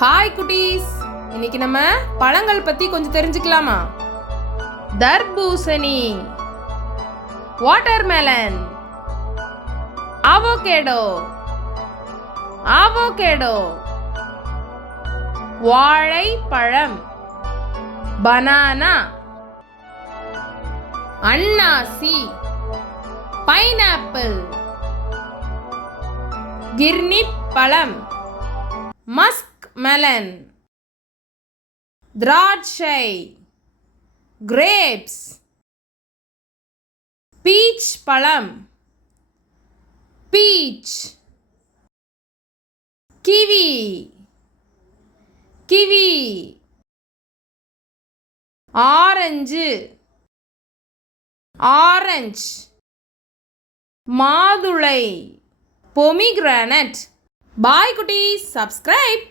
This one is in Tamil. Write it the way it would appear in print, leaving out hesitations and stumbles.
ஹாய் குட்டீஸ், இன்னைக்கு நம்ம பழங்கள் பத்தி கொஞ்சம் தெரிஞ்சுக்கலாமா? தர்பூசணி, வாட்டர்மெலன், அவோகேடோ, வாழைப்பழம், பனானா, அன்னாசி, பைனாப்பிள், கிர்னிட் பழம், மஸ்க் மெலன், திராட்சை, கிரேப்ஸ், பீச் பழம், பீச், கிவி, ஆரஞ்சு, மாதுளை, பொமிகிரானட். பாய் குட்டீஸ், சப்ஸ்கிரைப்.